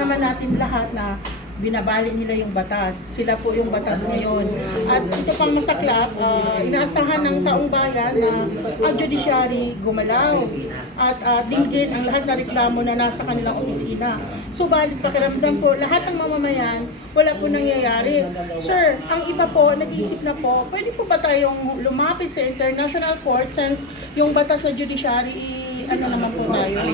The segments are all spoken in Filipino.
naman natin lahat na binabali nila yung batas. Sila po yung batas ngayon. At ito pang masaklap, inaasahan ng taong bayan na ang judiciary gumalaw at dinggin ang lahat na reklamo na nasa kanilang opisina. Subalit pakiramdam po, lahat ng mamamayan, wala po nangyayari. Sir, ang iba po, nag-iisip na po, pwede po ba tayong lumapit sa International Court since yung batas na judiciary ano naman po tayo.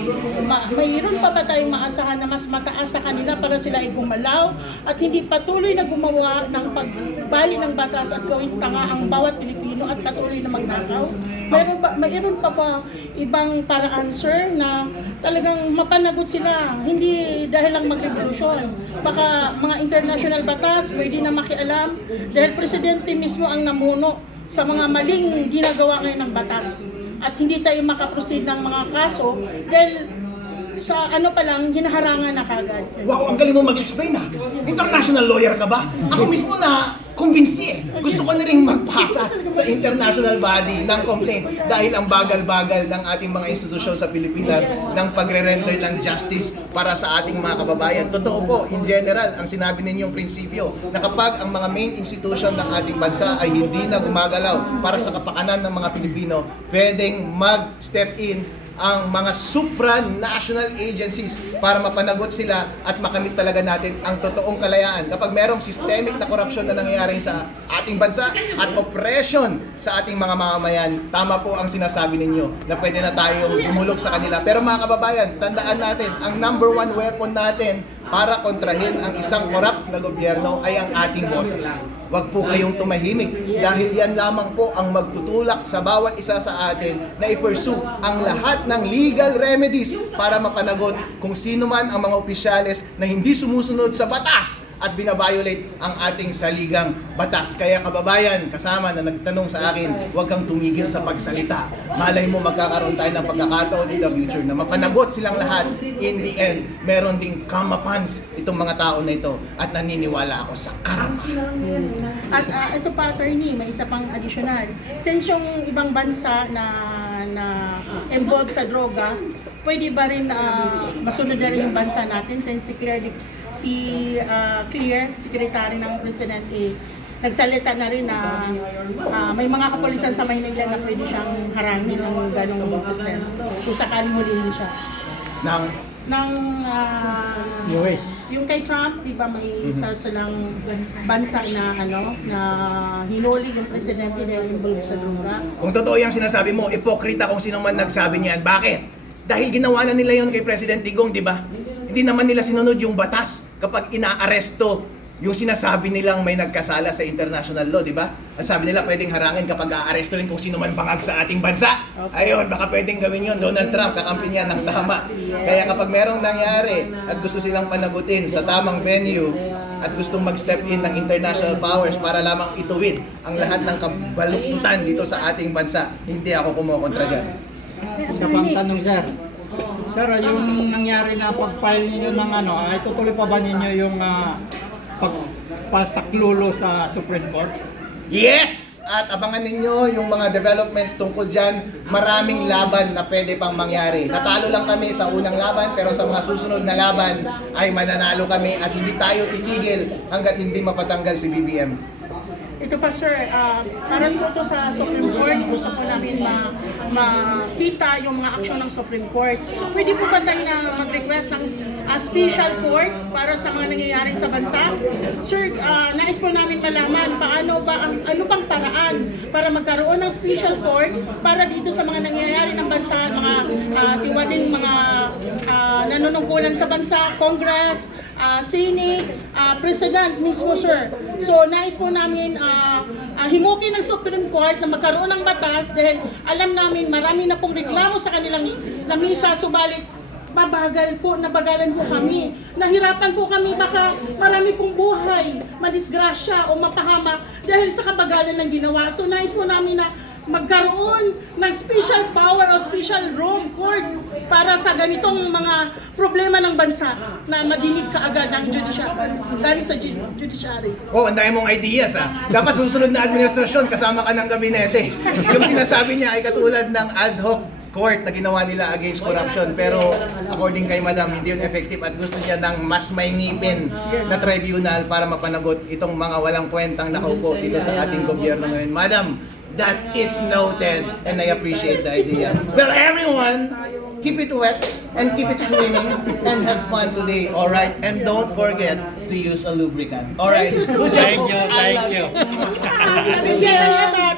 Mayroon pa ba tayong maasahan na mas mataas sa kanila para sila ay gumalaw at hindi patuloy na gumawa ng pagbali ng batas at gawing tanga ang bawat Pilipino at patuloy na magnakaw? Mayroon pa ba ibang paraan, sir, na talagang mapanagot sila? Hindi dahil lang magrevolusyon. Baka mga international batas, pwede na makialam dahil presidente mismo ang namuno sa mga maling ginagawa ngayon ng batas. At hindi tayo makaproceed ng mga kaso dahil sa ano pa lang, hinaharangan na kagad. Wow, ang galing mo mag-explain ha. International lawyer ka ba? Ako mismo na kumbinsi eh. Gusto ko na rin magpasa sa international body ng complaint dahil ang bagal-bagal ng ating mga institusyon sa Pilipinas ng pagre-render ng justice para sa ating mga kababayan. Totoo po, in general, ang sinabi ninyong prinsipyo na kapag ang mga main institution ng ating bansa ay hindi na gumagalaw para sa kapakanan ng mga Pilipino, pwedeng mag-step in ang mga supranational agencies para mapanagot sila at makamit talaga natin ang totoong kalayaan. Kapag merong systemic na korupsyon na nangyayari sa ating bansa at oppression sa ating mga mamamayan, tama po ang sinasabi ninyo na pwede na tayong dumulog sa kanila. Pero mga kababayan, tandaan natin, ang number one weapon natin para kontrahin ang isang korap na gobyerno ay ang ating boses. Huwag po kayong tumahimik dahil yan lamang po ang magtutulak sa bawat isa sa atin na i-pursue ang lahat ng legal remedies para mapanagot kung sino man ang mga opisyales na hindi sumusunod sa batas at binabiolate ang ating saligang batas. Kaya kababayan, kasama na nagtanong sa akin, huwag kang tumigil sa pagsalita. Malay mo magkakaroon tayo ng pagkakataon in the future na mapanagot silang lahat. In the end, meron ding kamapans itong mga tao na ito at naniniwala ako sa karma. At ito pa, attorney, may isa pang additional. Since yung ibang bansa na involved sa droga, pwede ba rin masunod na rin yung bansa natin since Clear, Secretary ng Presidente, nagsalita na rin na may mga kapulisan sa Maynila na pwede siyang harangin ng ganong system kung sakaling hulihin siya. US. Yung kay Trump, di ba may isa silang bansa na na hinuli yung presidente dahil involved sa droga. Kung totoo yung sinasabi mo, ipokrita kung sino man nagsabi niyan. Bakit? Dahil ginawa na nila yon kay President Digong, di ba? Hindi naman nila sinunod yung batas kapag inaaresto yung sinasabi nilang may nagkasala sa international law, di ba? At sabi nila pwedeng harangin kapag aarestuhin kung sino man bangag sa ating bansa. Ayun, baka pwedeng gawin yun. Donald Trump, kakampi niya ng tama. Kaya kapag merong nangyari at gusto silang panagutin sa tamang venue at gustong mag-step in ng international powers para lamang ituwid ang lahat ng kabaluktutan dito sa ating bansa, hindi ako kumokontra dyan. Isa pang tanong, sir. Sir, yung nangyari na pag-file ninyo ng ay tutuloy pa ba ninyo yung pagpasaklulo sa Supreme Court? Yes! At abangan ninyo yung mga developments tungkol dyan. Maraming laban na pwede pang mangyari. Natalo lang kami sa unang laban, pero sa mga susunod na laban ay mananalo kami at hindi tayo titigil hanggat hindi mapatanggal si BBM. Ito pa, sir, parang po to sa Supreme Court, gusto po namin makita yung mga aksyon ng Supreme Court. Pwede po ba tayo na mag-request ng special court para sa mga nangyayari sa bansa? Sir, nais po namin malaman paano ba, ano pang paraan para magkaroon ng special court para dito sa mga nangyayari ng bansa, mga tiwaling mga nanunungkulan sa bansa, Congress, Senate, President mismo, sir. So, nais po namin himukin ng Supreme Court na magkaroon ng batas dahil alam namin marami na pong reklamo sa kanilang lamisa, subalit nabagalan po kami. Nahirapan po kami, baka marami pong buhay, madisgrasya o mapahamak dahil sa kabagalan ng ginawa. So nais po namin na magkaroon ng special power o special room court para sa ganitong mga problema ng bansa na madinig kaagad ng judiciary. Oh, ang dami mong ideas ah. Dapat susunod na administrasyon kasama ka ng gabinete. Yung sinasabi niya ay katulad ng ad hoc court na ginawa nila against corruption. Pero according kay Madam, hindi yun effective at gusto niya ng mas may ngipin na tribunal para mapanagot itong mga walang kwentang nakaupo dito sa ating gobyerno ngayon. Madam, that is noted and I appreciate the idea. Well, everyone, keep it wet and keep it swimming and have fun today, alright? And don't forget to use a lubricant. Alright, good job Thank folks. you, I thank love you. Bigyan na yan natin.